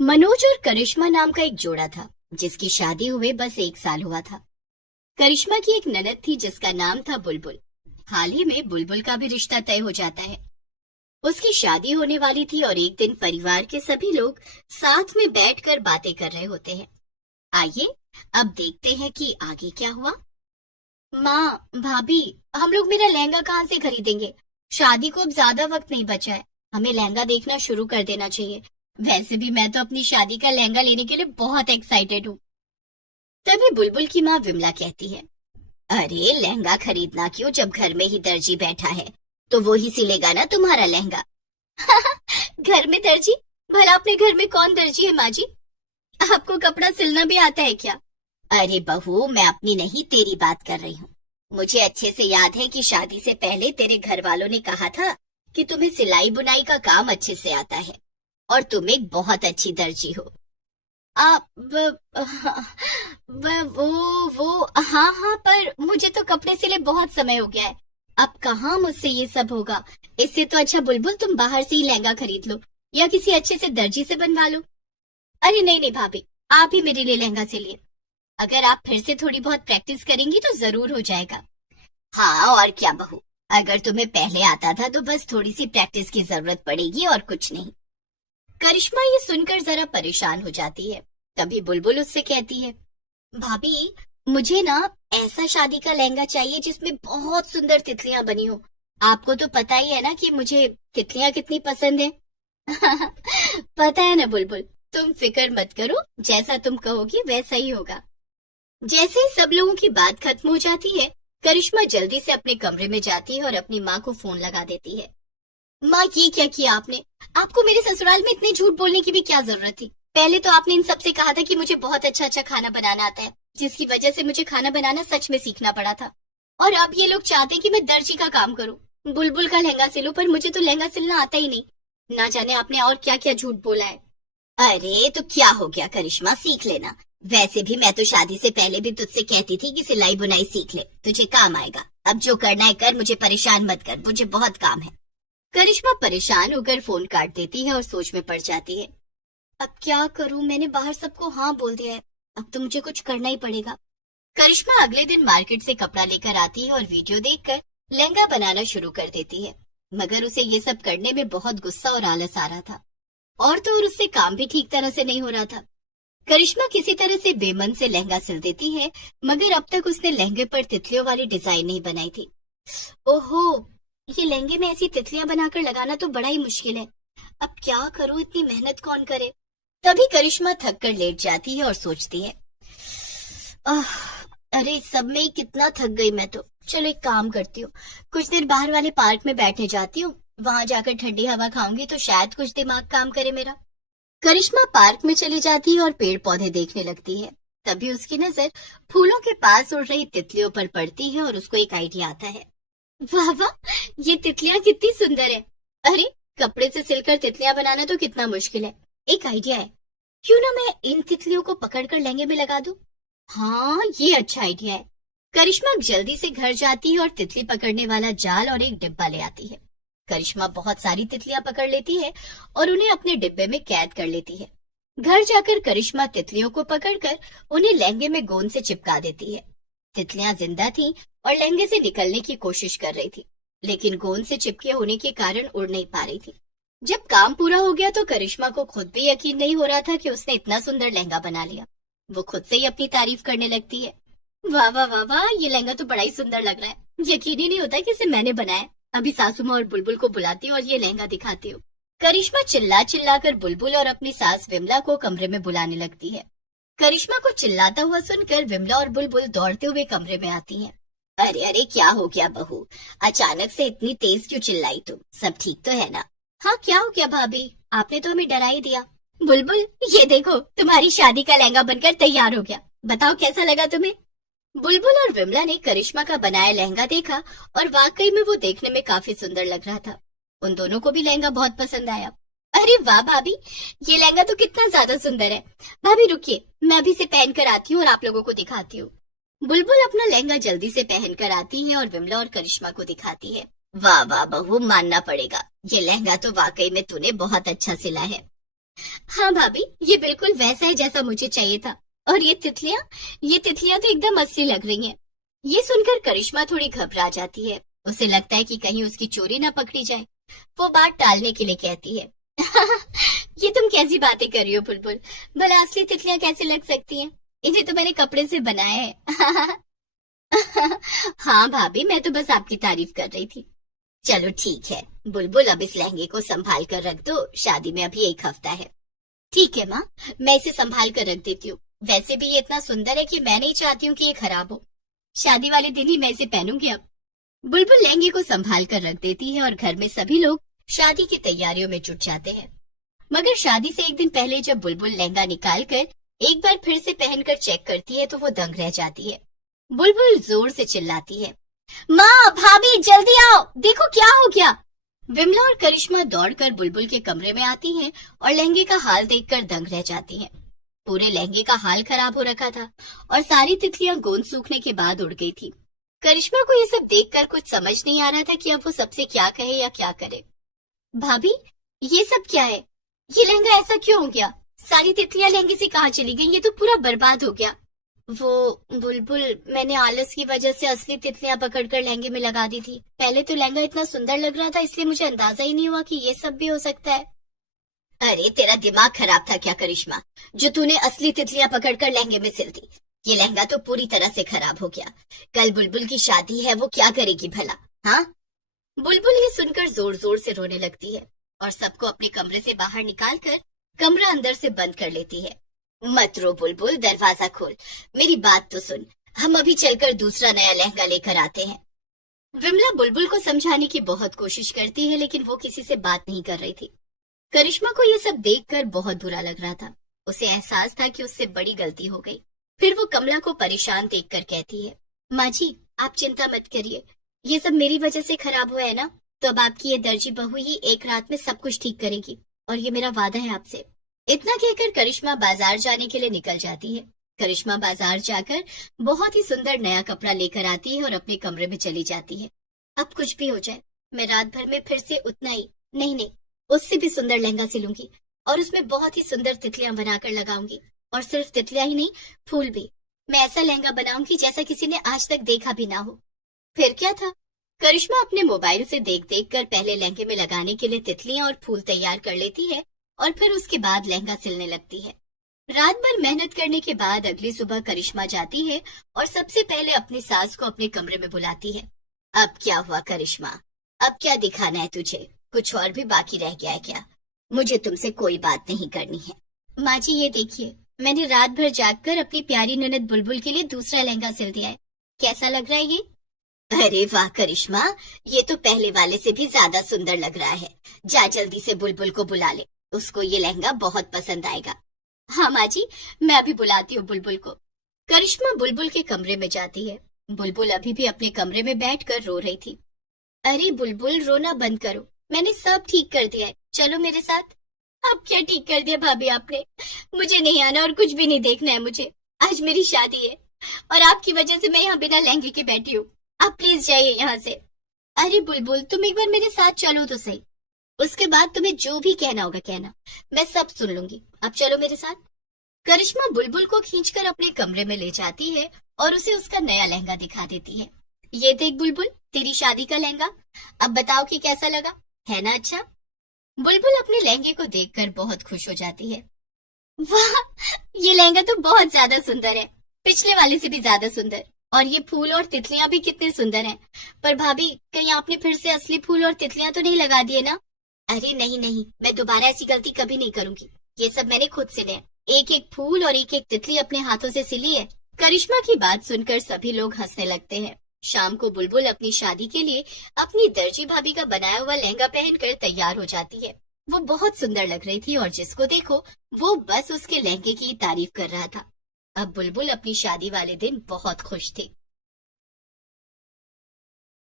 मनोज और करिश्मा नाम का एक जोड़ा था जिसकी शादी हुए बस 1 साल हुआ था। करिश्मा की एक ननद थी जिसका नाम था बुलबुल। हाल ही में बुलबुल का भी रिश्ता तय हो जाता है। उसकी शादी होने वाली थी और एक दिन परिवार के सभी लोग साथ में बैठकर बातें कर रहे होते हैं। आइए अब देखते हैं कि आगे क्या हुआ। माँ, भाभी, हम लोग मेरा लहंगा कहाँ से खरीदेंगे? शादी को अब ज्यादा वक्त नहीं बचा है। हमें लहंगा देखना शुरू कर देना चाहिए। वैसे भी मैं तो अपनी शादी का लहंगा लेने के लिए बहुत एक्साइटेड हूँ। तभी बुलबुल की माँ विमला कहती है, अरे लहंगा खरीदना क्यों, जब घर में ही दर्जी बैठा है तो वो ही सिलेगा ना तुम्हारा लहंगा। घर में दर्जी? भला अपने घर में कौन दर्जी है माँ जी? आपको कपड़ा सिलना भी आता है क्या? अरे बहू, मैं अपनी नहीं तेरी बात कर रही हूँ। मुझे अच्छे से याद है कि शादी से पहले तेरे घर वालों ने कहा था कि तुम्हें सिलाई बुनाई का काम अच्छे से आता है और तुम एक बहुत अच्छी दर्जी हो। आप हाँ हाँ, पर मुझे तो कपड़े सिले बहुत समय हो गया है। अब कहाँ मुझसे ये सब होगा। इससे तो अच्छा बुलबुल तुम बाहर से ही लहंगा खरीद लो या किसी अच्छे से दर्जी से बनवा लो। अरे नहीं नहीं भाभी, आप ही मेरे लिए लहंगा सिलिए। अगर आप फिर से थोड़ी बहुत प्रैक्टिस करेंगी तो जरूर हो जाएगा। हाँ और क्या बहू, अगर तुम्हें पहले आता था तो बस थोड़ी सी प्रैक्टिस की जरूरत पड़ेगी और कुछ नहीं। करिश्मा ये सुनकर जरा परेशान हो जाती है। तभी बुलबुल उससे कहती है, भाभी, मुझे ना ऐसा शादी का लहंगा चाहिए जिसमें बहुत सुंदर तितलियां बनी हो। आपको तो पता ही है ना कि मुझे तितलियां कितनी पसंद है। पता है ना बुलबुल, तुम फिक्र मत करो, जैसा तुम कहोगी वैसा ही होगा। जैसे ही सब लोगों की बात खत्म हो जाती है, करिश्मा जल्दी से अपने कमरे में जाती है और अपनी माँ को फोन लगा देती है। माँ, ये क्या किया आपने? आपको मेरे ससुराल में इतने झूठ बोलने की भी क्या जरूरत थी? पहले तो आपने इन सबसे कहा था कि मुझे बहुत अच्छा खाना बनाना आता है, जिसकी वजह से मुझे खाना बनाना सच में सीखना पड़ा था। और अब ये लोग चाहते हैं कि मैं दर्जी का काम करूं, बुलबुल का लहंगा सिलूं, पर मुझे तो लहंगा सिलना आता ही नहीं। ना जाने आपने और क्या क्या झूठ बोला है। अरे तो क्या हो गया करिश्मा, सीख लेना। वैसे भी मैं तो शादी से पहले भी तुझसे कहती थी कि सिलाई बुनाई सीख ले, तुझे काम आएगा। अब जो करना है कर, मुझे परेशान मत कर, मुझे बहुत काम है। करिश्मा परेशान होकर फोन काट देती है और सोच में पड़ जाती है। अब क्या करूं, मैंने बाहर सबको हाँ बोल दिया है, अब तो मुझे कुछ करना ही पड़ेगा। करिश्मा अगले दिन मार्केट से कपड़ा लेकर आती है और वीडियो देखकर लहंगा बनाना शुरू कर देती है। मगर उसे ये सब करने में बहुत गुस्सा और आलस आ रहा था, और तो और उससे काम भी ठीक तरह से नहीं हो रहा था। करिश्मा किसी तरह से बेमन से लहंगा सिल देती है, मगर अब तक उसने लहंगे पर तितलियों वाली डिजाइन नहीं बनाई थी। ओहो, ये लहंगे में ऐसी तितलियां बनाकर लगाना तो बड़ा ही मुश्किल है। अब क्या करूं, इतनी मेहनत कौन करे। तभी करिश्मा थक कर लेट जाती है और सोचती है, अरे सब में ही कितना थक गई मैं तो। चलो एक काम करती हूँ, कुछ देर बाहर वाले पार्क में बैठने जाती हूँ, वहां जाकर ठंडी हवा खाऊंगी तो शायद कुछ दिमाग काम करे मेरा। करिश्मा पार्क में चली जाती है और पेड़ पौधे देखने लगती है। तभी उसकी नजर फूलों के पास उड़ रही तितलियों पर पड़ती है और उसको एक आइडिया आता है। वाह वाह, ये तितलियां कितनी सुंदर है। अरे कपड़े से सिलकर तितलियां बनाना तो कितना मुश्किल है। एक आइडिया है, क्यों ना मैं इन तितलियों को पकड़कर लहंगे में लगा दूं। हाँ, ये अच्छा आइडिया है। करिश्मा जल्दी से घर जाती है और तितली पकड़ने वाला जाल और एक डिब्बा ले आती है। करिश्मा बहुत सारी तितलियां पकड़ लेती है और उन्हें अपने डिब्बे में कैद कर लेती है। घर जाकर करिश्मा तितलियों को पकड़कर उन्हें लहंगे में गोंद से चिपका देती है। तितलियां जिंदा थीं और लहंगे से निकलने की कोशिश कर रही थी, लेकिन गोंद से चिपके होने के कारण उड़ नहीं पा रही थी। जब काम पूरा हो गया तो करिश्मा को खुद भी यकीन नहीं हो रहा था कि उसने इतना सुंदर लहंगा बना लिया। वो खुद से ही अपनी तारीफ करने लगती है। वाह वाह वाह वाह, ये लहंगा तो बड़ा ही सुंदर लग रहा है। यकीन ही नहीं होता कि इसे मैंने बनाया। अभी सासू माँ और बुलबुल को बुलाती हूँ और ये लहंगा दिखाती हूँ। करिश्मा चिल्ला चिल्ला कर बुलबुल और अपनी सास विमला को कमरे में बुलाने लगती है। करिश्मा को चिल्लाता हुआ सुनकर विमला और बुलबुल दौड़ते हुए कमरे में आती हैं। अरे अरे, क्या हो गया बहू, अचानक से इतनी तेज क्यों चिल्लाई तुम? सब ठीक तो है ना? हाँ, क्या हो गया भाभी, आपने तो हमें डरा ही दिया। बुलबुल, ये देखो तुम्हारी शादी का लहंगा बनकर तैयार हो गया, बताओ कैसा लगा तुम्हें? बुलबुल और विमला ने करिश्मा का बनाया लहंगा देखा और वाकई में वो देखने में काफी सुंदर लग रहा था। उन दोनों को भी लहंगा बहुत पसंद आया। अरे वाह भाभी, ये लहंगा तो कितना ज्यादा सुंदर है। भाभी रुकिए, मैं अभी से पहन कर आती हूँ और आप लोगों को दिखाती हूँ। बुलबुल अपना लहंगा जल्दी से पहन कर आती है और विमला और करिश्मा को दिखाती है। वाह वाह बहू, मानना पड़ेगा, ये लहंगा तो वाकई में तूने बहुत अच्छा सिला है। हाँ भाभी, ये बिल्कुल वैसा है जैसा मुझे चाहिए था। और ये तितलियां तो एकदम असली लग रही हैं। ये सुनकर करिश्मा थोड़ी घबरा जाती है। उसे लगता है कि कहीं उसकी चोरी ना पकड़ी जाए। वो बात टालने के लिए कहती है, ये तुम कैसी बातें कर रही हो बुलबुल? भला असली तितलियां कैसे लग सकती हैं? इन्हें तो मैंने कपड़े से बनाया है। हाँ भाभी, मैं तो बस आपकी तारीफ कर रही थी। चलो ठीक है बुलबुल, अब इस लहंगे को संभाल कर रख दो, शादी में अभी 1 हफ्ता है। ठीक है माँ, मैं इसे संभाल कर रख देती हूँ। वैसे भी ये इतना सुंदर है कि मैं नहीं चाहती हूँ कि ये खराब हो। शादी वाले दिन ही मैं इसे पहनूंगी अब। बुलबुल लहंगे को संभाल कर रख देती है और घर में सभी लोग शादी की तैयारियों में जुट जाते हैं। मगर शादी से एक दिन पहले जब बुलबुल लहंगा निकाल कर एक बार फिर से पहनकर चेक करती है तो वो दंग रह जाती है। बुलबुल जोर से चिल्लाती है, माँ, भाभी, जल्दी आओ, देखो क्या हो गया। विमला और करिश्मा दौड़कर बुलबुल के कमरे में आती हैं और लहंगे का हाल देखकर दंग रह जाती हैं। पूरे लहंगे का हाल खराब हो रखा था और सारी तितलियां गोंद सूखने के बाद उड़ गई थी। करिश्मा को ये सब देखकर कुछ समझ नहीं आ रहा था कि अब वो सबसे क्या कहे या क्या करे। भाभी, ये सब क्या है? ये लहंगा ऐसा क्यों हो गया? सारी तितलियां लहंगे से कहाँ चली गई? ये तो पूरा बर्बाद हो गया। वो बुलबुल, मैंने आलस की वजह से असली तितलियां पकड़कर लहंगे में लगा दी थी। पहले तो लहंगा इतना सुंदर लग रहा था, इसलिए मुझे अंदाजा ही नहीं हुआ कि ये सब भी हो सकता है। अरे तेरा दिमाग खराब था क्या करिश्मा, जो तूने असली तितलियां पकड़कर लहंगे में सिल दी? ये लहंगा तो पूरी तरह से खराब हो गया। कल बुलबुल की शादी है, वो क्या करेगी भला? हाँ। बुलबुल ये सुनकर जोर जोर से रोने लगती है और सबको अपने कमरे से बाहर निकालकर कमरा अंदर से बंद कर लेती है। मत रो बुलबुल, दरवाजा खोल, मेरी बात तो सुन। हम अभी चलकर दूसरा नया लहंगा लेकर आते हैं। विमला बुलबुल को समझाने की बहुत कोशिश करती है, लेकिन वो किसी से बात नहीं कर रही थी। करिश्मा को ये सब देखकर बहुत बुरा लग रहा था। उसे एहसास था कि उससे बड़ी गलती हो गई। फिर वो कमला को परेशान देखकर कहती है, माँ जी, आप चिंता मत करिए, ये सब मेरी वजह से खराब हुआ है ना, तो अब आपकी ये दर्जी बहू ही एक रात में सब कुछ ठीक करेगी, और ये मेरा वादा है आपसे। इतना कहकर करिश्मा बाजार जाने के लिए निकल जाती है। करिश्मा बाजार जाकर बहुत ही सुंदर नया कपड़ा लेकर आती है और अपने कमरे में चली जाती है। अब कुछ भी हो जाए, मैं रात भर में फिर से उतना ही नहीं, उससे भी सुंदर लहंगा सिलूंगी और उसमें बहुत ही सुंदर तितलियां बनाकर लगाऊंगी। और सिर्फ तितलियां ही नहीं, फूल भी। मैं ऐसा लहंगा बनाऊंगी जैसा किसी ने आज तक देखा भी ना हो। फिर क्या था, करिश्मा अपने मोबाइल से देख देख कर पहले लहंगे में लगाने के लिए तितलियां और फूल तैयार कर लेती है और फिर उसके बाद लहंगा सिलने लगती है। रात भर मेहनत करने के बाद अगली सुबह करिश्मा जाती है और सबसे पहले अपनी सास को अपने कमरे में बुलाती है। अब क्या हुआ करिश्मा, अब क्या दिखाना है तुझे? कुछ और भी बाकी रह गया है क्या? मुझे तुमसे कोई बात नहीं करनी है। माँ जी, ये देखिए, मैंने रात भर जागकर अपनी प्यारी ननद बुलबुल के लिए दूसरा लहंगा सिल दिया है। कैसा लग रहा है ये? अरे वाह करिश्मा, ये तो पहले वाले से भी ज्यादा सुंदर लग रहा है। जा जल्दी से बुलबुल को बुला ले, उसको ये लहंगा बहुत पसंद आएगा। हाँ माँ जी, मैं अभी बुलाती हूँ बुलबुल को। करिश्मा बुलबुल के कमरे में जाती है। बुलबुल अभी भी अपने कमरे में बैठकर रो रही थी। अरे बुलबुल, रोना बंद करो, मैंने सब ठीक कर दिया है, चलो मेरे साथ। अब क्या ठीक कर दिया भाभी आपने? मुझे नहीं आना और कुछ भी नहीं देखना है मुझे। आज मेरी शादी है और आपकी वजह से मैं यहाँ बिना लहंगे के बैठी हूँ। आप प्लीज जाइए यहाँ से। अरे बुलबुल, तुम एक बार मेरे साथ चलो तो सही, उसके बाद तुम्हें जो भी कहना होगा कहना, मैं सब सुन लूंगी। अब चलो मेरे साथ। करिश्मा बुलबुल को खींचकर अपने कमरे में ले जाती है और उसे उसका नया लहंगा दिखा देती है। ये देख बुलबुल, तेरी शादी का लहंगा, अब बताओ कि कैसा लगा, है ना अच्छा? बुलबुल अपने लहंगे को देखकर बहुत खुश हो जाती है। वाह, ये लहंगा तो बहुत ज्यादा सुंदर है, पिछले वाले से भी ज्यादा सुंदर। और ये फूल और तितलियां भी कितने सुंदर हैं। पर भाभी, कहीं आपने फिर से असली फूल और तितलियां तो नहीं लगा दिए ना? अरे नहीं, मैं दोबारा ऐसी गलती कभी नहीं करूंगी। ये सब मैंने खुद सिले हैं, एक एक फूल और एक एक तितली अपने हाथों से सिली है। करिश्मा की बात सुनकर सभी लोग हंसने लगते हैं। शाम को बुलबुल अपनी शादी के लिए अपनी दर्जी भाभी का बनाया हुआ लहंगा पहनकर तैयार हो जाती है। वो बहुत सुंदर लग रही थी और जिसको देखो वो बस उसके लहंगे की तारीफ कर रहा था। अब बुलबुल अपनी शादी वाले दिन बहुत खुश थी।